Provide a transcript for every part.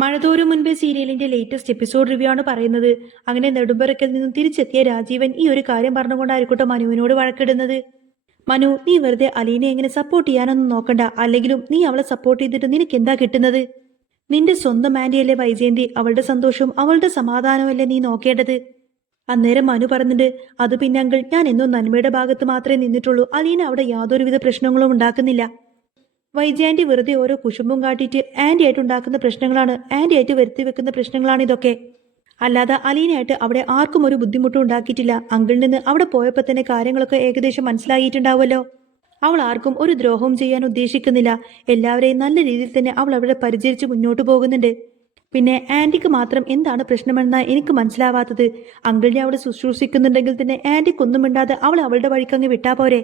മഴതോരും മുൻപേ സീരിയലിന്റെ latest episode review ആണ് പറയുന്നത്. അങ്ങനെ നെടുമ്പറക്കൽ നിന്നും തിരിച്ചെത്തിയ രാജീവൻ ഈ ഒരു കാര്യം പറഞ്ഞുകൊണ്ടായിരിക്കട്ടെ മനുവിനോട് വഴക്കിടുന്നത്. മനു, നീ വെറുതെ അലീനെ എങ്ങനെ സപ്പോർട്ട് ചെയ്യാനൊന്നും നോക്കണ്ട. അല്ലെങ്കിലും നീ അവളെ സപ്പോർട്ട് ചെയ്തിട്ട് നിനക്ക് എന്താ കിട്ടുന്നത്? നിന്റെ സ്വന്തം ആന്റിയല്ലേ വൈജയന്തി, അവളുടെ സന്തോഷവും അവളുടെ സമാധാനവും അല്ലേ നീ നോക്കേണ്ടത്. അന്നേരം മനു പറഞ്ഞിട്ട്, അത് പിന്നെ അങ്കിൾ, ഞാൻ എന്നും നന്മയുടെ ഭാഗത്ത് മാത്രമേ നിന്നിട്ടുള്ളൂ. അലീന അവിടെ യാതൊരുവിധ പ്രശ്നങ്ങളും ഉണ്ടാക്കുന്നില്ല. വൈജയന്തി വെറുതെ ഓരോ കുശുമ്പും കാട്ടിയിട്ട് ആന്റി ആയിട്ട് ഉണ്ടാക്കുന്ന പ്രശ്നങ്ങളാണ്, ആന്റി ആയിട്ട് വരുത്തി വെക്കുന്ന പ്രശ്നങ്ങളാണ് ഇതൊക്കെ. അല്ലാതെ അലീനയായിട്ട് അവിടെ ആർക്കും ഒരു ബുദ്ധിമുട്ടും ഉണ്ടാക്കിയിട്ടില്ല. അങ്കിളിൽ നിന്ന് അവിടെ പോയപ്പോൾ തന്നെ കാര്യങ്ങളൊക്കെ ഏകദേശം മനസ്സിലായിട്ടുണ്ടാവുമല്ലോ. അവൾ ആർക്കും ഒരു ദ്രോഹവും ചെയ്യാൻ ഉദ്ദേശിക്കുന്നില്ല. എല്ലാവരെയും നല്ല രീതിയിൽ തന്നെ അവൾ അവിടെ പരിചരിച്ച് മുന്നോട്ട് പോകുന്നുണ്ട്. പിന്നെ ആന്റിക്ക് മാത്രം എന്താണ് പ്രശ്നമെന്നാ എനിക്ക് മനസ്സിലാവാത്തത്. അങ്കിളിനെ അവൾ ശുശ്രൂഷിക്കുന്നുണ്ടെങ്കിൽ തന്നെ ആന്റിക്കൊന്നും മിണ്ടാതെ അവൾ അവളുടെ വഴിക്കങ്ങ് വിട്ടാ പോരെ.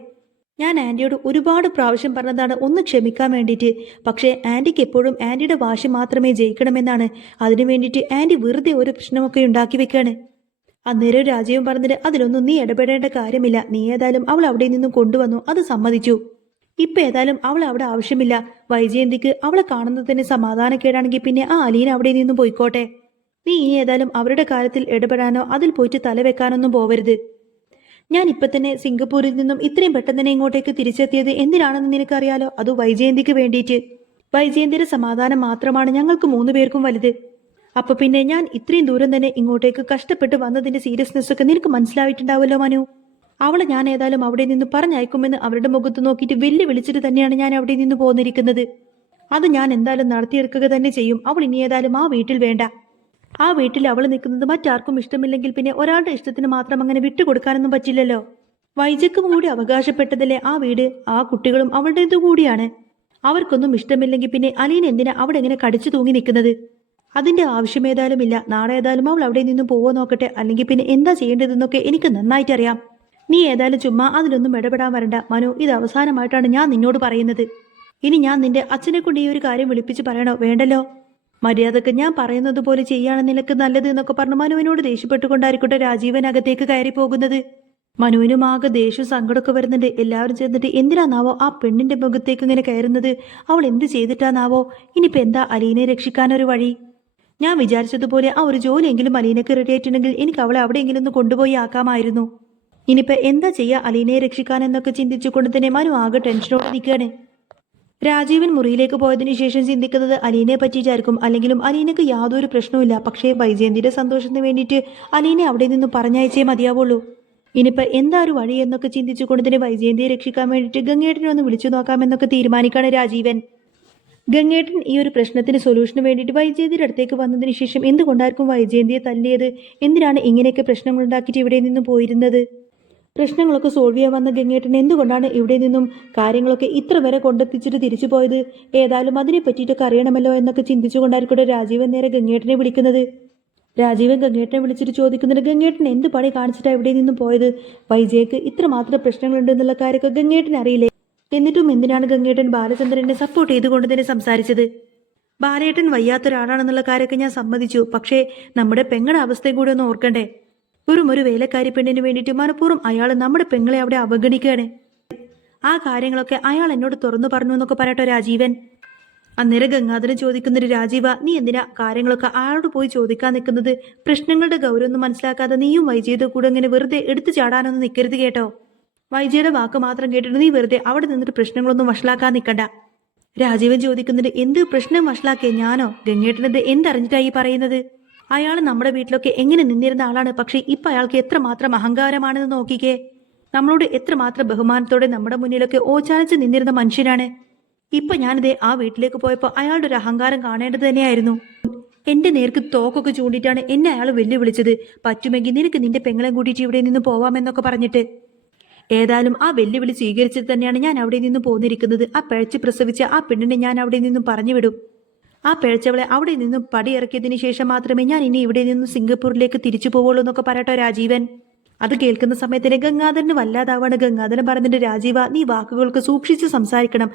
ഞാൻ ആന്റിയോട് ഒരുപാട് പ്രാവശ്യം പറഞ്ഞതാണ് ഒന്ന് ക്ഷമിക്കാൻ വേണ്ടിയിട്ട്. പക്ഷേ ആന്റിക്ക് എപ്പോഴും ആന്റിയുടെ വാശി മാത്രമേ ജയിക്കണമെന്നാണ്. അതിനു വേണ്ടിയിട്ട് ആന്റി വെറുതെ ഒരു പ്രശ്നമൊക്കെ ഉണ്ടാക്കി വെക്കാണ്. അന്നേരം രാജീവൻ പറഞ്ഞിട്ട്, അതിലൊന്നും നീ ഇടപെടേണ്ട കാര്യമില്ല. നീ ഏതായാലും അവൾ അവിടെ നിന്നും കൊണ്ടുവന്നു, അത് സമ്മതിച്ചു. ഇപ്പൊ ഏതായാലും അവൾ അവിടെ ആവശ്യമില്ല. വൈജയന്തിക്ക് അവളെ കാണുന്നത് തന്നെ സമാധാനക്കേടാണെങ്കിൽ പിന്നെ ആ അലീന അവിടെ നിന്നും പോയിക്കോട്ടെ. നീ ഇനി ഏതായാലും അവരുടെ കാര്യത്തിൽ ഇടപെടാനോ അതിൽ പോയിട്ട് തലവെക്കാനൊന്നും പോവരുത്. ഞാൻ ഇപ്പൊ തന്നെ സിംഗപ്പൂരിൽ നിന്നും ഇത്രയും പെട്ടെന്ന് തന്നെ ഇങ്ങോട്ടേക്ക് തിരിച്ചെത്തിയത് എന്തിനാണെന്ന് നിനക്കറിയാലോ. അത് വൈജയന്തിക്ക് വേണ്ടിയിട്ട്. വൈജയന്തിയുടെ സമാധാനം മാത്രമാണ് ഞങ്ങൾക്ക് 3 പേർക്കും വലുത്. അപ്പൊ പിന്നെ ഞാൻ ഇത്രയും ദൂരം തന്നെ ഇങ്ങോട്ടേക്ക് കഷ്ടപ്പെട്ട് വന്നതിന്റെ സീരിയസ്നെസ് ഒക്കെ നിനക്ക് മനസ്സിലായിട്ടുണ്ടാവുമല്ലോ മനു. അവളെ ഞാൻ ഏതായാലും അവിടെ നിന്ന് പറഞ്ഞയക്കുമെന്ന് അവരുടെ മുഖത്ത് നോക്കിയിട്ട് വെല്ലുവിളിച്ചിട്ട് തന്നെയാണ് ഞാൻ അവിടെ നിന്ന് പോന്നിരിക്കുന്നത്. അത് ഞാൻ എന്തായാലും നടത്തിയെടുക്കുക തന്നെ ചെയ്യും. അവൾ ഇനി ഏതായാലും ആ വീട്ടിൽ വേണ്ട. ആ വീട്ടിൽ അവൾ നിൽക്കുന്നത് മറ്റാർക്കും ഇഷ്ടമില്ലെങ്കിൽ പിന്നെ ഒരാളുടെ ഇഷ്ടത്തിന് മാത്രം അങ്ങനെ വിട്ടുകൊടുക്കാനൊന്നും പറ്റില്ലല്ലോ. വൈജയ്ക്കും കൂടി അവകാശപ്പെട്ടതല്ലേ ആ വീട്. ആ കുട്ടികളും അവളുടേതു കൂടിയാണ്. അവർക്കൊന്നും ഇഷ്ടമില്ലെങ്കിൽ പിന്നെ അലീന എന്തിനാ അവിടെ എങ്ങനെ കടിച്ചു തൂങ്ങി നിൽക്കുന്നത്? അതിന്റെ ആവശ്യം ഏതായാലും ഇല്ല. നാളെ ഏതായാലും അവൾ അവിടെ നിന്നും പോവോ നോക്കട്ടെ. അല്ലെങ്കിൽ പിന്നെ എന്താ ചെയ്യേണ്ടതെന്നൊക്കെ എനിക്ക് നന്നായിട്ട് അറിയാം. നീ ഏതായാലും ചുമ്മാ അതിലൊന്നും ഇടപെടാൻ വരണ്ട മനു. ഇത് അവസാനമായിട്ടാണ് ഞാൻ നിന്നോട് പറയുന്നത്. ഇനി ഞാൻ നിന്റെ അച്ഛനെ കൊണ്ട് ഈ ഒരു കാര്യം വിളിപ്പിച്ച് പറയണോ? വേണ്ടല്ലോ. മര്യാദക്ക് ഞാൻ പറയുന്നത് പോലെ ചെയ്യാണ് നിനക്ക് നല്ലത് എന്നൊക്കെ പറഞ്ഞ് മനുവിനോട് ദേഷ്യപ്പെട്ടുകൊണ്ടായിരിക്കട്ടെ രാജീവൻ അകത്തേക്ക് കയറി പോകുന്നത്. മനുവിനും ആകെ ദേഷ്യവും സങ്കടമൊക്കെ വരുന്നുണ്ട്. എല്ലാവരും ചേർന്നിട്ട് എന്തിനാന്നാവോ ആ പെണ്ണിന്റെ മുഖത്തേക്ക് ഇങ്ങനെ കയറുന്നത്? അവൾ എന്ത് ചെയ്തിട്ടാന്നാവോ? ഇനിയിപ്പോ എന്താ അലീനെ രക്ഷിക്കാനൊരു വഴി? ഞാൻ വിചാരിച്ചതുപോലെ ആ ഒരു ജോലിയെങ്കിലും അലീനക്ക് റെഡി ആയിട്ടുണ്ടെങ്കിൽ എനിക്ക് അവളെ അവിടെയെങ്കിലും ഒന്ന് കൊണ്ടുപോയി ആക്കാമായിരുന്നു. ഇനിയിപ്പോ എന്താ ചെയ്യാ അലീനയെ രക്ഷിക്കാനെന്നൊക്കെ ചിന്തിച്ചുകൊണ്ട് തന്നെ മനു ആകെ ടെൻഷനോടെ നിൽക്കുകയാണ്. രാജീവൻ മുറിയിലേക്ക് പോയതിനു ശേഷം ചിന്തിക്കുന്നത് അലീനയെ പറ്റിയിട്ടായിരിക്കും. അല്ലെങ്കിലും അലീനക്ക് യാതൊരു പ്രശ്നവുമില്ല. പക്ഷേ വൈജയന്തിയുടെ സന്തോഷത്തിന് വേണ്ടിയിട്ട് അലീനെ അവിടെ നിന്നും പറഞ്ഞയച്ചേ മതിയാവുള്ളൂ. ഇനിയിപ്പോൾ എന്താ ഒരു വഴി എന്നൊക്കെ ചിന്തിച്ചുകൊണ്ട് തന്നെ വൈജയന്തിയെ രക്ഷിക്കാൻ വേണ്ടിയിട്ട് ഗംഗേട്ടനെ ഒന്ന് വിളിച്ചു നോക്കാമെന്നൊക്കെ തീരുമാനിക്കാണ് രാജീവൻ. ഗംഗേട്ടൻ ഈ ഒരു പ്രശ്നത്തിന് സൊല്യൂഷന് വേണ്ടിയിട്ട് വൈജയന്തിയുടെ അടുത്തേക്ക് വന്നതിന് ശേഷം എന്തുകൊണ്ടായിരിക്കും വൈജയന്തിയെ തല്ലിയത്? എന്തിനാണ് ഇങ്ങനെയൊക്കെ പ്രശ്നങ്ങൾ ഉണ്ടാക്കിയിട്ട് ഇവിടെ നിന്നും പോയിരുന്നത്? പ്രശ്നങ്ങളൊക്കെ സോൾവ് ചെയ്യാൻ വന്ന ഗംഗേട്ടൻ എന്തുകൊണ്ടാണ് ഇവിടെ നിന്നും കാര്യങ്ങളൊക്കെ ഇത്ര വരെ കൊണ്ടെത്തിച്ചിട്ട് തിരിച്ചു പോയത്? ഏതായാലും അതിനെ പറ്റിയിട്ടൊക്കെ അറിയണമല്ലോ എന്നൊക്കെ ചിന്തിച്ചുകൊണ്ടായിരിക്കട്ടെ രാജീവൻ നേരെ ഗംഗേട്ടനെ വിളിക്കുന്നത്. രാജീവൻ ഗംഗേട്ടനെ വിളിച്ചിട്ട് ചോദിക്കുന്നുണ്ട്, ഗംഗേട്ടൻ എന്ത് പണി കാണിച്ചിട്ടാണ് ഇവിടെ നിന്നും പോയത്? വൈജയ്ക്ക് ഇത്രമാത്രം പ്രശ്നങ്ങളുണ്ട് എന്നുള്ള കാര്യമൊക്കെ ഗംഗേട്ടൻ അറിയില്ലേ? എന്നിട്ടും എന്തിനാണ് ഗംഗേട്ടൻ ബാലചന്ദ്രനെ സപ്പോർട്ട് ചെയ്തുകൊണ്ട് തന്നെ സംസാരിച്ചത്? ബാലേട്ടൻ വയ്യാത്തൊരാളാണെന്നുള്ള കാര്യമൊക്കെ ഞാൻ സമ്മതിച്ചു. പക്ഷേ നമ്മുടെ പെങ്ങളുടെ അവസ്ഥയും കൂടെ ഒന്ന് ഓർക്കണ്ടേ? വെറും ഒരു വേലക്കാരി പെണ്ണിന് വേണ്ടിയിട്ട് മനഃപൂർവ്വം അയാൾ നമ്മുടെ പെങ്ങളെ അവിടെ അവഗണിക്കുകയാണ്. ആ കാര്യങ്ങളൊക്കെ അയാൾ എന്നോട് തുറന്നു പറഞ്ഞു എന്നൊക്കെ പറയട്ടോ രാജീവൻ. അന്നേരം ഗംഗാധരൻ ചോദിക്കുന്നൊരു, രാജീവ, നീ എന്തിനാ കാര്യങ്ങളൊക്കെ അയാളോട് പോയി ചോദിക്കാൻ നിൽക്കുന്നത്? പ്രശ്നങ്ങളുടെ ഗൗരവൊന്നും മനസ്സിലാക്കാതെ നീയും വൈജയുടെ കൂടെ ഇങ്ങനെ വെറുതെ എടുത്തു ചാടാനൊന്നും നിൽക്കരുത് കേട്ടോ. വൈജയുടെ വാക്ക് മാത്രം കേട്ടിട്ട് നീ വെറുതെ അവിടെ നിന്നിട്ട് പ്രശ്നങ്ങളൊന്നും വഷളാക്കാൻ നിൽക്കണ്ട. രാജീവൻ ചോദിക്കുന്നുണ്ട്, എന്ത് പ്രശ്നം വഷളാക്കിയ ഞാനോ? ഗംഗേട്ടനത് എന്തറിഞ്ഞിട്ടായി പറയുന്നത്? അയാൾ നമ്മുടെ വീട്ടിലൊക്കെ എങ്ങനെ നിന്നിരുന്ന ആളാണ്. പക്ഷെ ഇപ്പൊ അയാൾക്ക് എത്രമാത്രം അഹങ്കാരമാണെന്ന് നോക്കിക്കേ. നമ്മളോട് എത്രമാത്രം ബഹുമാനത്തോടെ നമ്മുടെ മുന്നിലൊക്കെ ഓച്ചാനിച്ച് നിന്നിരുന്ന മനുഷ്യനാണ്. ഇപ്പൊ ഞാനിതേ ആ വീട്ടിലേക്ക് പോയപ്പോൾ അയാളുടെ ഒരു അഹങ്കാരം കാണേണ്ടത് തന്നെയായിരുന്നു. എന്റെ നേർക്ക് തോക്കൊക്കെ ചൂണ്ടിയിട്ടാണ് എന്നെ അയാൾ വെല്ലുവിളിച്ചത്. പറ്റുമെങ്കിൽ നിനക്ക് നിന്റെ പെങ്ങളെ കൂട്ടിയിട്ട് ഇവിടെ നിന്ന് പോവാമെന്നൊക്കെ പറഞ്ഞിട്ട്. ഏതായാലും ആ വെല്ലുവിളി സ്വീകരിച്ചിട്ട് തന്നെയാണ് ഞാൻ അവിടെ നിന്ന് പോന്നിരിക്കുന്നത്. ആ പിഴച്ച് പ്രസവിച്ച ആ പെണ്ണിനെ ഞാൻ അവിടെ നിന്നും പറഞ്ഞു വിടും. ആ പിഴച്ചവളെ അവിടെ നിന്നും പടിയിറക്കിയതിനു ശേഷം മാത്രമേ ഞാൻ ഇനി ഇവിടെ നിന്നും സിംഗപ്പൂരിലേക്ക് തിരിച്ചു പോവുള്ളൂ എന്നൊക്കെ പറയട്ടോ രാജീവൻ. അത് കേൾക്കുന്ന സമയത്തിന് ഗംഗാധരന് വല്ലാതാവാണ്. ഗംഗാധരൻ പറഞ്ഞിട്ട്, രാജീവ, നീ വാക്കുകൾക്ക് സൂക്ഷിച്ച് സംസാരിക്കണം.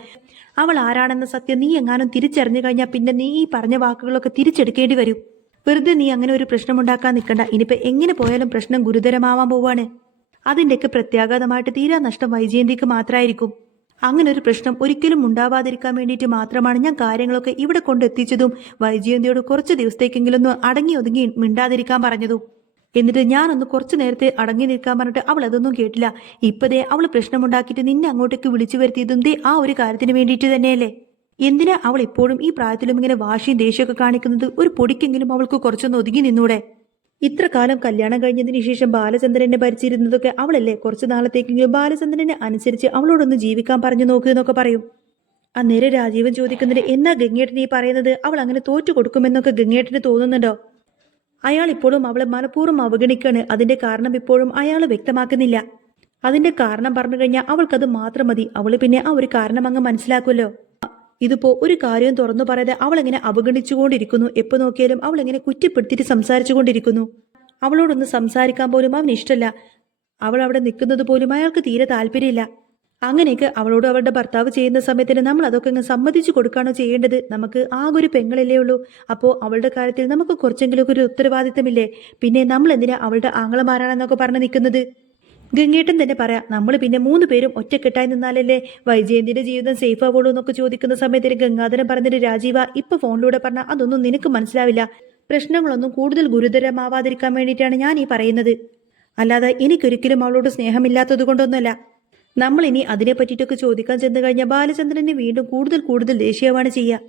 അവൾ ആരാണെന്ന സത്യം നീ എങ്ങാനും തിരിച്ചറിഞ്ഞു കഴിഞ്ഞാൽ പിന്നെ നീ ഈ പറഞ്ഞ വാക്കുകളൊക്കെ തിരിച്ചെടുക്കേണ്ടി വരും. വെറുതെ നീ അങ്ങനെ ഒരു പ്രശ്നമുണ്ടാക്കാൻ നിൽക്കണ്ട. ഇനിയിപ്പോൾ എങ്ങനെ പോയാലും പ്രശ്നം ഗുരുതരമാവാൻ പോവാണ്. അതിൻ്റെയൊക്കെ പ്രത്യാഘാതമായിട്ട് തീരാ നഷ്ടം വൈജയന്തിക്ക് മാത്രമായിരിക്കും. അങ്ങനെ ഒരു പ്രശ്നം ഒരിക്കലും ഉണ്ടാവാതിരിക്കാൻ വേണ്ടിയിട്ട് മാത്രമാണ് ഞാൻ കാര്യങ്ങളൊക്കെ ഇവിടെ കൊണ്ടെത്തിച്ചതും വൈജയന്തിയോട് കുറച്ച് ദിവസത്തേക്കെങ്കിലും ഒന്ന് അടങ്ങി ഒതുങ്ങി മിണ്ടാതിരിക്കാൻ പറഞ്ഞതും. എന്നിട്ട് ഞാനൊന്ന് കുറച്ചു നേരത്തെ അടങ്ങി നിൽക്കാൻ പറഞ്ഞിട്ട് അവൾ അതൊന്നും കേട്ടില്ല. ഇപ്പതേ അവൾ പ്രശ്നമുണ്ടാക്കിയിട്ട് നിന്നെ അങ്ങോട്ടേക്ക് വിളിച്ചു വരുത്തിയതും ദേ ആ ഒരു കാര്യത്തിന് വേണ്ടിയിട്ട് തന്നെയല്ലേ. എന്തിനാ അവൾ ഇപ്പോഴും ഈ പ്രായത്തിലും ഇങ്ങനെ വാശിയും ദേഷ്യമൊക്കെ കാണിക്കുന്നത്? ഒരു പൊടിക്കെങ്കിലും അവൾക്ക് കുറച്ചൊന്ന് ഒതുങ്ങി നിന്നൂടെ? ഇത്ര കാലം കല്യാണം കഴിഞ്ഞതിന് ശേഷം ബാലചന്ദ്രനെ ഭരിച്ചിരുന്നതൊക്കെ അവളല്ലേ. കുറച്ചു നാളത്തേക്കെങ്കിലും ബാലചന്ദ്രനെ അനുസരിച്ച് അവളോടൊന്ന് ജീവിക്കാൻ പറഞ്ഞു നോക്കുക എന്നൊക്കെ പറയും. അന്നേരം രാജീവൻ ചോദിക്കുന്നത്, എന്നാ ഗംഗേട്ടൻ ഈ പറയുന്നത്? അവൾ അങ്ങനെ തോറ്റു കൊടുക്കുമെന്നൊക്കെ ഗംഗേട്ടന് തോന്നുന്നുണ്ടോ? അയാൾ ഇപ്പോഴും അവളെ മനഃപൂർവ്വം അവഗണിക്കാണ്. അതിന്റെ കാരണം ഇപ്പോഴും അയാൾ വ്യക്തമാക്കുന്നില്ല. അതിന്റെ കാരണം പറഞ്ഞു കഴിഞ്ഞാൽ അവൾക്കത് മാത്രം മതി. അവള് പിന്നെ ആ ഒരു കാരണം അങ്ങ് മനസ്സിലാക്കുമല്ലോ. ഇതിപ്പോ ഒരു കാര്യവും തുറന്നു പറയാതെ അവളെങ്ങനെ അവഗണിച്ചുകൊണ്ടിരിക്കുന്നു. എപ്പോ നോക്കിയാലും അവളെങ്ങനെ കുറ്റപ്പെടുത്തിയിട്ട് സംസാരിച്ചു കൊണ്ടിരിക്കുന്നു. അവളോടൊന്ന് സംസാരിക്കാൻ പോലും അവന് ഇഷ്ടമല്ല. അവൾ അവിടെ നിൽക്കുന്നത് പോലും അയാൾക്ക് തീരെ താല്പര്യമില്ല. അങ്ങനെയൊക്കെ അവളോട് അവളുടെ ഭർത്താവ് ചെയ്യുന്ന സമയത്തിന് നമ്മൾ അതൊക്കെ അങ്ങ് സമ്മതിച്ചു കൊടുക്കുകയാണോ ചെയ്യേണ്ടത്? നമുക്ക് ആകെ ഒരു പെങ്ങളല്ലേ ഉള്ളൂ. അപ്പോൾ അവളുടെ കാര്യത്തിൽ നമുക്ക് കുറച്ചെങ്കിലും ഒരു ഉത്തരവാദിത്തമില്ലേ? പിന്നെ നമ്മൾ എന്തിനാ അവളുടെ ആങ്ങളമാരാണെന്നൊക്കെ പറഞ്ഞു നിൽക്കുന്നത്? ഗംഗേട്ടൻ തന്നെ പറയാം, നമ്മൾ പിന്നെ 3 പേരും ഒറ്റക്കെട്ടായി നിന്നാലല്ലേ വൈജയന്തിന്റെ ജീവിതം സേഫ് ആവുള്ളൂ എന്നൊക്കെ ചോദിക്കുന്ന സമയത്തിന് ഗംഗാധരൻ പറഞ്ഞിട്ട്, രാജീവ ഇപ്പൊ ഫോണിലൂടെ പറഞ്ഞ അതൊന്നും നിനക്ക് മനസ്സിലാവില്ല. പ്രശ്നങ്ങളൊന്നും കൂടുതൽ ഗുരുതരമാവാതിരിക്കാൻ വേണ്ടിയിട്ടാണ് ഞാൻ ഈ പറയുന്നത്. അല്ലാതെ എനിക്കൊരിക്കലും അവളോട് സ്നേഹമില്ലാത്തത് കൊണ്ടൊന്നുമല്ല. നമ്മൾ ഇനി അതിനെ പറ്റിയിട്ടൊക്കെ ചോദിക്കാൻ ചെന്ന് കഴിഞ്ഞാൽ ബാലചന്ദ്രനെ വീണ്ടും കൂടുതൽ ദേഷ്യമാണ് ചെയ്യുക.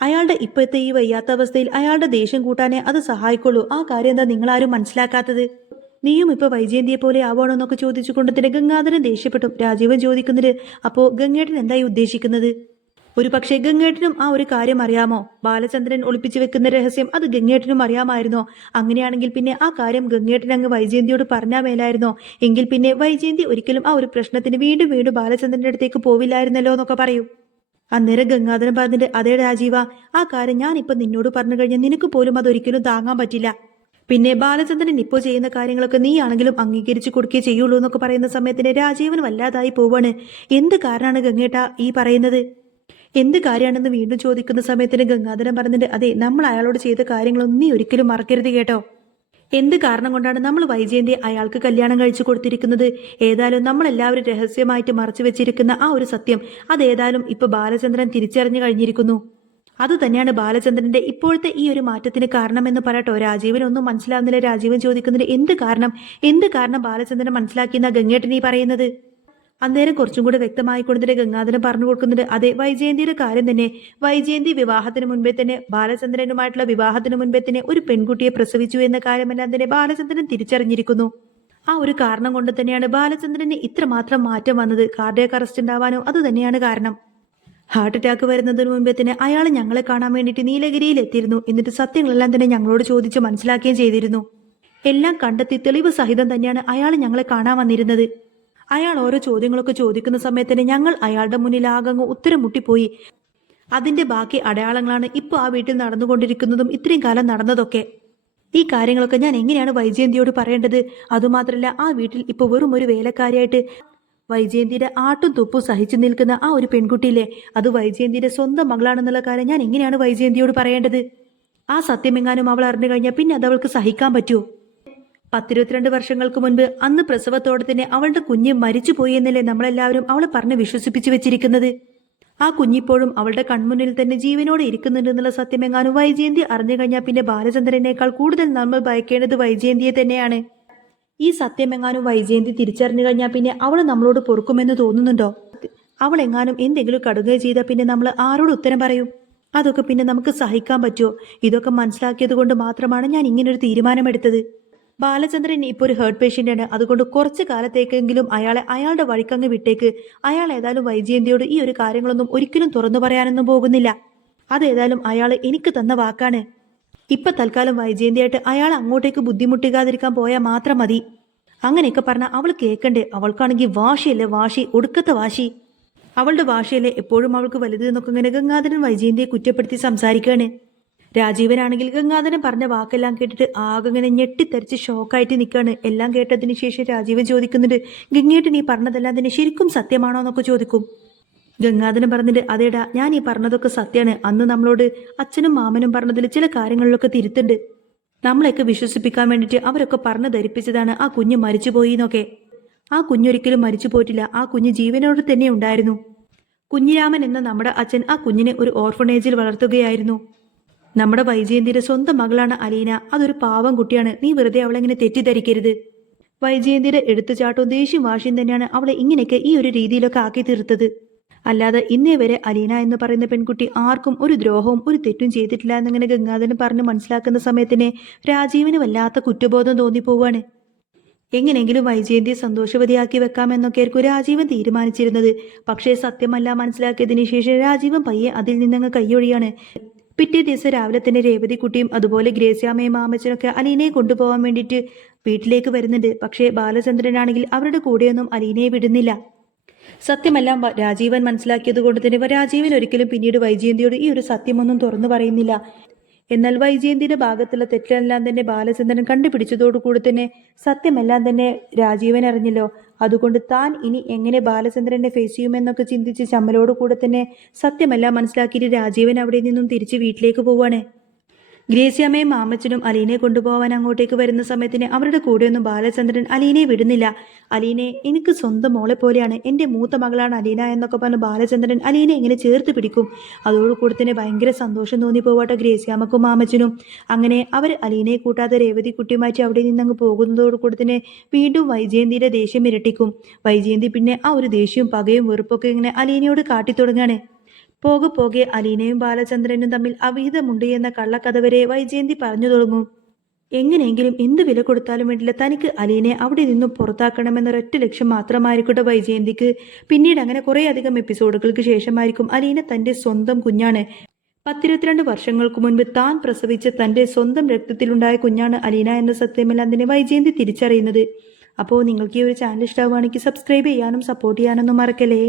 അയാളുടെ ഇപ്പോഴത്തെ ഈ വയ്യാത്ത അവസ്ഥയിൽ അയാളുടെ ദേഷ്യം കൂട്ടാനേ അത് സഹായിക്കുള്ളൂ. ആ കാര്യം എന്താ നിങ്ങളാരും മനസ്സിലാക്കാത്തത്? നീയും ഇപ്പൊ വൈജയന്തിയെ പോലെ ആവണമെന്നൊക്കെ ചോദിച്ചുകൊണ്ട് തന്നെ ഗംഗാധരൻ ദേഷ്യപ്പെട്ടു. രാജീവൻ ചോദിക്കുന്നത്, അപ്പോ ഗംഗേട്ടൻ എന്തായി ഉദ്ദേശിക്കുന്നത്? ഒരു പക്ഷേ ഗംഗേട്ടനും ആ ഒരു കാര്യം അറിയാമോ? ബാലചന്ദ്രൻ ഒളിപ്പിച്ചു വെക്കുന്ന രഹസ്യം അത് ഗംഗേട്ടനും അറിയാമായിരുന്നോ? അങ്ങനെയാണെങ്കിൽ പിന്നെ ആ കാര്യം ഗംഗേട്ടൻ അങ്ങ് വൈജയന്തിയോട് പറഞ്ഞാൽ മേലായിരുന്നോ? എങ്കിൽ പിന്നെ വൈജയന്തി ഒരിക്കലും ആ ഒരു പ്രശ്നത്തിന് വീണ്ടും ബാലചന്ദ്രന്റെ അടുത്തേക്ക് പോവില്ലായിരുന്നല്ലോ എന്നൊക്കെ പറയൂ. അന്നേരം ഗംഗാധരൻ പറഞ്ഞിട്ട്, അതേ രാജീവ, ആ കാര്യം ഞാൻ ഇപ്പൊ നിന്നോട് പറഞ്ഞു കഴിഞ്ഞാൽ നിനക്ക് പോലും അതൊരിക്കലും താങ്ങാൻ പറ്റില്ല. പിന്നെ ബാലചന്ദ്രൻ ഇപ്പോൾ ചെയ്യുന്ന കാര്യങ്ങളൊക്കെ നീ ആണെങ്കിലും അംഗീകരിച്ചു കൊടുക്കേ ചെയ്യുള്ളൂ എന്നൊക്കെ പറയുന്ന സമയത്തിന് രാജീവൻ വല്ലാതായി പോവാണ്. എന്ത് കാരണമാണ് ഗംഗേട്ട ഈ പറയുന്നത്? എന്ത് കാര്യമാണെന്ന് വീണ്ടും ചോദിക്കുന്ന സമയത്തിന് ഗംഗാധരൻ പറഞ്ഞിട്ട്, അതെ, നമ്മൾ അയാളോട് ചെയ്ത കാര്യങ്ങളൊന്നും നീ ഒരിക്കലും മറക്കരുത് കേട്ടോ. എന്ത് കാരണം കൊണ്ടാണ് നമ്മൾ വൈജയന്തിയെ അയാൾക്ക് കല്യാണം കഴിച്ചു കൊടുത്തിരിക്കുന്നത്? ഏതായാലും നമ്മളെല്ലാവരും രഹസ്യമായിട്ട് മറച്ചു വെച്ചിരിക്കുന്ന ആ ഒരു സത്യം അതേതായാലും ഇപ്പൊ ബാലചന്ദ്രൻ തിരിച്ചറിഞ്ഞു കഴിഞ്ഞിരിക്കുന്നു. അത് തന്നെയാണ് ബാലചന്ദ്രന്റെ ഇപ്പോഴത്തെ ഈ ഒരു മാറ്റത്തിന് കാരണമെന്ന് പറയട്ടോ. രാജീവനൊന്നും മനസ്സിലാവുന്നില്ല. രാജീവൻ ചോദിക്കുന്നത്, എന്ത് കാരണം ബാലചന്ദ്രൻ മനസ്സിലാക്കിയെന്ന ഗംഗേട്ടൻ ഈ പറയുന്നത്? അന്നേരം കുറച്ചും കൂടെ വ്യക്തമായി കൊടുത്തിട്ട് ഗംഗാധരൻ പറഞ്ഞു കൊടുക്കുന്നത്, അതെ, വൈജയന്തിയുടെ കാര്യം തന്നെ. വൈജയന്തി വിവാഹത്തിന് മുൻപേ തന്നെ, ബാലചന്ദ്രനുമായിട്ടുള്ള വിവാഹത്തിന് മുൻപേ തന്നെ ഒരു പെൺകുട്ടിയെ പ്രസവിച്ചു എന്ന കാര്യമെല്ലാം തന്നെ ബാലചന്ദ്രൻ തിരിച്ചറിഞ്ഞിരിക്കുന്നു. ആ ഒരു കാരണം കൊണ്ട് തന്നെയാണ് ബാലചന്ദ്രന് ഇത്രമാത്രം മാറ്റം വന്നത്. കാർഡിയാക് അറസ്റ്റ് ഉണ്ടാവാനോ അത് തന്നെയാണ് കാരണം. ഹാർട്ട് അറ്റാക്ക് വരുന്നതിന് മുൻപേ തന്നെ അയാൾ ഞങ്ങളെ കാണാൻ വേണ്ടിയിട്ട് നീലഗിരിയിൽ എത്തിയിരുന്നു. എന്നിട്ട് സത്യങ്ങളെല്ലാം തന്നെ ഞങ്ങളോട് ചോദിച്ച് മനസ്സിലാക്കുകയും ചെയ്തിരുന്നു. എല്ലാം കണ്ടെത്തി തെളിവ് സഹിതം തന്നെയാണ് അയാൾ ഞങ്ങളെ കാണാൻ വന്നിരുന്നത്. അയാൾ ഓരോ ചോദ്യങ്ങളൊക്കെ ചോദിക്കുന്ന സമയത്തിന് ഞങ്ങൾ അയാളുടെ മുന്നിൽ ആകങ്ങ് ഉത്തരം മുട്ടിപ്പോയി. അതിന്റെ ബാക്കി അടയാളങ്ങളാണ് ഇപ്പോൾ ആ വീട്ടിൽ നടന്നുകൊണ്ടിരിക്കുന്നതും ഇത്രയും കാലം നടന്നതൊക്കെ. ഈ കാര്യങ്ങളൊക്കെ ഞാൻ എങ്ങനെയാണ് വൈജയന്തിയോട് പറയേണ്ടത്? അതുമാത്രമല്ല, ആ വീട്ടിൽ ഇപ്പോൾ വെറും ഒരു വേലക്കാരിയായിട്ട് വൈജയന്തിയുടെ ആട്ടും തുപ്പും സഹിച്ചു നിൽക്കുന്ന ആ ഒരു പെൺകുട്ടിയില്ലേ, അത് വൈജയന്തിയുടെ സ്വന്തം മകളാണെന്നുള്ള കാര്യം ഞാൻ എങ്ങനെയാണ് വൈജയന്തിയോട് പറയേണ്ടത്? ആ സത്യമെങ്ങാനും അവൾ അറിഞ്ഞു കഴിഞ്ഞാൽ പിന്നെ അത് അവൾക്ക് സഹിക്കാൻ പറ്റുമോ? 10-22 വർഷങ്ങൾക്ക് മുൻപ് അന്ന് പ്രസവത്തോടെ തന്നെ അവളുടെ കുഞ്ഞ് മരിച്ചുപോയി എന്നല്ലേ നമ്മളെല്ലാവരും അവളെ പറഞ്ഞ് വിശ്വസിപ്പിച്ചു വെച്ചിരിക്കുന്നത്. ആ കുഞ്ഞിപ്പോഴും അവളുടെ കൺമുന്നിൽ തന്നെ ജീവനോടെ ഇരിക്കുന്നുണ്ട് എന്നുള്ള സത്യമെങ്ങാനും വൈജയന്തി അറിഞ്ഞു കഴിഞ്ഞാൽ പിന്നെ ബാലചന്ദ്രനേക്കാൾ കൂടുതൽ നമ്മൾ ഭയക്കേണ്ടത് വൈജയന്തിയെ തന്നെയാണ്. ഈ സത്യമെങ്ങാനും വൈജയന്തി തിരിച്ചറിഞ്ഞു കഴിഞ്ഞാൽ പിന്നെ അവൾ നമ്മളോട് പൊറുക്കുമെന്ന് തോന്നുന്നുണ്ടോ? അവൾ എങ്ങാനും എന്തെങ്കിലും കടുകയോ ചെയ്താൽ പിന്നെ നമ്മൾ ആരോട് ഉത്തരം പറയും? അതൊക്കെ പിന്നെ നമുക്ക് സഹിക്കാൻ പറ്റുമോ? ഇതൊക്കെ മനസ്സിലാക്കിയത് കൊണ്ട് മാത്രമാണ് ഞാൻ ഇങ്ങനൊരു തീരുമാനമെടുത്തത്. ബാലചന്ദ്രൻ ഇപ്പോൾ ഒരു ഹേർട്ട് പേഷ്യന്റ് ആണ്. അതുകൊണ്ട് കുറച്ചു കാലത്തേക്കെങ്കിലും അയാളെ അയാളുടെ വഴിക്കങ്ങ് വിട്ടേക്ക്. അയാൾ ഏതായാലും വൈജയന്തിയോട് ഈ ഒരു കാര്യങ്ങളൊന്നും ഒരിക്കലും തുറന്നു പറയാനൊന്നും പോകുന്നില്ല. അതേതായാലും അയാൾ എനിക്ക് തന്ന വാക്കാണ്. ഇപ്പൊ തൽക്കാലം വൈജയന്തിയായിട്ട് അയാൾ അങ്ങോട്ടേക്ക് ബുദ്ധിമുട്ടിക്കാതിരിക്കാൻ പോയാൽ മാത്രം മതി. അങ്ങനെയൊക്കെ പറഞ്ഞാൽ അവൾ കേൾക്കണ്ടേ? അവൾക്കാണെങ്കിൽ വാശിയല്ലേ വാശി, ഒടുക്കത്തെ വാശി. അവളുടെ വാശിയല്ലേ എപ്പോഴും അവൾക്ക് വലുത് എന്നൊക്കെ ഇങ്ങനെ ഗംഗാധരൻ വൈജയന്തിയെ കുറ്റപ്പെടുത്തി സംസാരിക്കുകയാണ്. രാജീവനാണെങ്കിൽ ഗംഗാധരൻ പറഞ്ഞ വാക്കെല്ലാം കേട്ടിട്ട് ആകെ ഇങ്ങനെ ഞെട്ടിത്തെറിച്ച് ഷോക്കായിട്ട് നിൽക്കുകയാണ്. എല്ലാം കേട്ടതിന് ശേഷം രാജീവൻ ചോദിക്കുന്നുണ്ട്, ഗംഗേട്ടൻ ഈ പറഞ്ഞതെല്ലാം തന്നെ ശരിക്കും സത്യമാണോ എന്നൊക്കെ ചോദിക്കും. ഗംഗാധരൻ പറഞ്ഞിട്ട്, അതേടാ, ഞാൻ ഈ പറഞ്ഞതൊക്കെ സത്യമാണ്. അന്ന് നമ്മളോട് അച്ഛനും മാമനും പറഞ്ഞതിൽ ചില കാര്യങ്ങളിലൊക്കെ തിരുത്തുണ്ട്. നമ്മളെയൊക്കെ വിശ്വസിപ്പിക്കാൻ വേണ്ടിയിട്ട് അവരൊക്കെ പറഞ്ഞു ധരിപ്പിച്ചതാണ് ആ കുഞ്ഞ് മരിച്ചുപോയി എന്നൊക്കെ. ആ കുഞ്ഞൊരിക്കലും മരിച്ചു പോയിട്ടില്ല. ആ കുഞ്ഞ് ജീവനോട് തന്നെ ഉണ്ടായിരുന്നു. കുഞ്ഞിരാമൻ എന്ന നമ്മുടെ അച്ഛൻ ആ കുഞ്ഞിനെ ഒരു ഓർഫണേജിൽ വളർത്തുകയായിരുന്നു. നമ്മുടെ വൈജയന്തിയുടെ സ്വന്തം മകളാണ് അലീന. അതൊരു പാവം കുട്ടിയാണ്. നീ വെറുതെ അവളെങ്ങനെ തെറ്റിദ്ധരിക്കരുത്. വൈജയന്തിയുടെ എടുത്തുചാട്ടവും ദേഷ്യം വാശിയും തന്നെയാണ് അവളെ ഇങ്ങനെയൊക്കെ ഈ ഒരു രീതിയിലൊക്കെ ആക്കി തീർത്തത്. അല്ലാതെ ഇന്നേ വരെ അലീന എന്ന് പറയുന്ന പെൺകുട്ടി ആർക്കും ഒരു ദ്രോഹവും ഒരു തെറ്റും ചെയ്തിട്ടില്ല എന്നിങ്ങനെ ഗംഗാധരൻ പറഞ്ഞ് മനസ്സിലാക്കുന്ന സമയത്തിന് രാജീവിന് വല്ലാത്ത കുറ്റബോധം തോന്നിപ്പോവാണ്. എങ്ങനെയെങ്കിലും വൈജയന്തിയെ സന്തോഷവതിയാക്കി വെക്കാമെന്നൊക്കെയായിരിക്കും രാജീവൻ തീരുമാനിച്ചിരുന്നത്. പക്ഷേ സത്യമല്ല മനസ്സിലാക്കിയതിനു ശേഷം രാജീവൻ പയ്യെ അതിൽ നിന്നങ്ങ് കൈയൊഴിയാണ്. പിറ്റേ ദിവസം രാവിലെ തന്നെ രേവതിക്കുട്ടിയും അതുപോലെ ഗ്രേസ്യാമ്മയും മാമച്ചനൊക്കെ അലീനയെ കൊണ്ടുപോകാൻ വേണ്ടിയിട്ട് വീട്ടിലേക്ക് വരുന്നുണ്ട്. പക്ഷേ ബാലചന്ദ്രനാണെങ്കിൽ അവരുടെ കൂടെയൊന്നും അലീനയെ വിടുന്നില്ല. സത്യമെല്ലാം രാജീവൻ മനസ്സിലാക്കിയത് കൊണ്ട് തന്നെ രാജീവൻ ഒരിക്കലും പിന്നീട് വൈജയന്തിയോട് ഈ ഒരു സത്യമൊന്നും തുറന്നു പറയുന്നില്ല. എന്നാൽ വൈജയന്തിയുടെ ഭാഗത്തുള്ള തെറ്റെല്ലാം തന്നെ ബാലചന്ദ്രൻ കണ്ടുപിടിച്ചതോടുകൂടി തന്നെ സത്യമെല്ലാം തന്നെ രാജീവൻ അറിഞ്ഞല്ലോ. അതുകൊണ്ട് താൻ ഇനി എങ്ങനെ ബാലചന്ദ്രനെ ഫേസ് ചെയ്യുമെന്നൊക്കെ ചിന്തിച്ച് ചമ്മലോടുകൂടെ തന്നെ സത്യമെല്ലാം മനസ്സിലാക്കിയിട്ട് രാജീവൻ അവിടെ നിന്നും തിരിച്ച് വീട്ടിലേക്ക് പോവാണ്. ഗ്രേസ്യാമ്മയും മാമച്ചനും അലീനയെ കൊണ്ടുപോകാൻ അങ്ങോട്ടേക്ക് വരുന്ന സമയത്തിന് അവരുടെ കൂടെയൊന്നും ബാലചന്ദ്രൻ അലീനയെ വിടുന്നില്ല. അലീനെ എനിക്ക് സ്വന്തം മോളെ പോലെയാണ്, എൻ്റെ മൂത്ത മകളാണ് അലീന എന്നൊക്കെ പറഞ്ഞ് ബാലചന്ദ്രൻ അലീനെ ഇങ്ങനെ ചേർത്ത് പിടിക്കും. അതോടുകൂടി തന്നെ ഭയങ്കര സന്തോഷം തോന്നിപ്പോവാട്ടെ ഗ്രേസ്യാമ്മക്കും മാമച്ചനും. അങ്ങനെ അവർ അലീനയെ കൂട്ടാതെ രേവതി കുട്ടിയുമായിട്ട് അവിടെ നിന്നങ്ങ് പോകുന്നതോടുകൂടി തന്നെ വീണ്ടും വൈജയന്തിയുടെ ദേഷ്യം ഇരട്ടിക്കും. വൈജയന്തി പിന്നെ ആ ഒരു ദേഷ്യവും പകയും വെറുപ്പൊക്കെ ഇങ്ങനെ അലീനയോട് കാട്ടിത്തുടങ്ങാണ്. പോകെ പോകെ അലീനയും ബാലചന്ദ്രനും തമ്മിൽ അവിഹിതമുണ്ട് എന്ന കള്ളക്കഥ വരെ വൈജയന്തി പറഞ്ഞു തുടങ്ങും. എങ്ങനെയെങ്കിലും എന്ത് വില കൊടുത്താലും വേണ്ടില്ല, തനിക്ക് അലീനയെ അവിടെ നിന്നും പുറത്താക്കണമെന്നൊരൊറ്റ ലക്ഷ്യം മാത്രമായിരിക്കട്ടെ വൈജയന്തിക്ക്. പിന്നീട് അങ്ങനെ കുറേയധികം എപ്പിസോഡുകൾക്ക് ശേഷമായിരിക്കും അലീന തൻ്റെ സ്വന്തം കുഞ്ഞാണ്, 10-22 വർഷങ്ങൾക്ക് മുൻപ് താൻ പ്രസവിച്ച തൻ്റെ സ്വന്തം രക്തത്തിലുണ്ടായ കുഞ്ഞാണ് അലീന എന്ന സത്യമെല്ലാം തന്നെ വൈജയന്തി തിരിച്ചറിയുന്നത്. അപ്പോൾ നിങ്ങൾക്ക് ഈ ഒരു ചാനൽ ഇഷ്ടമാവുകയാണെങ്കിൽ സബ്സ്ക്രൈബ് ചെയ്യാനും സപ്പോർട്ട് ചെയ്യാനൊന്നും മറക്കല്ലേ.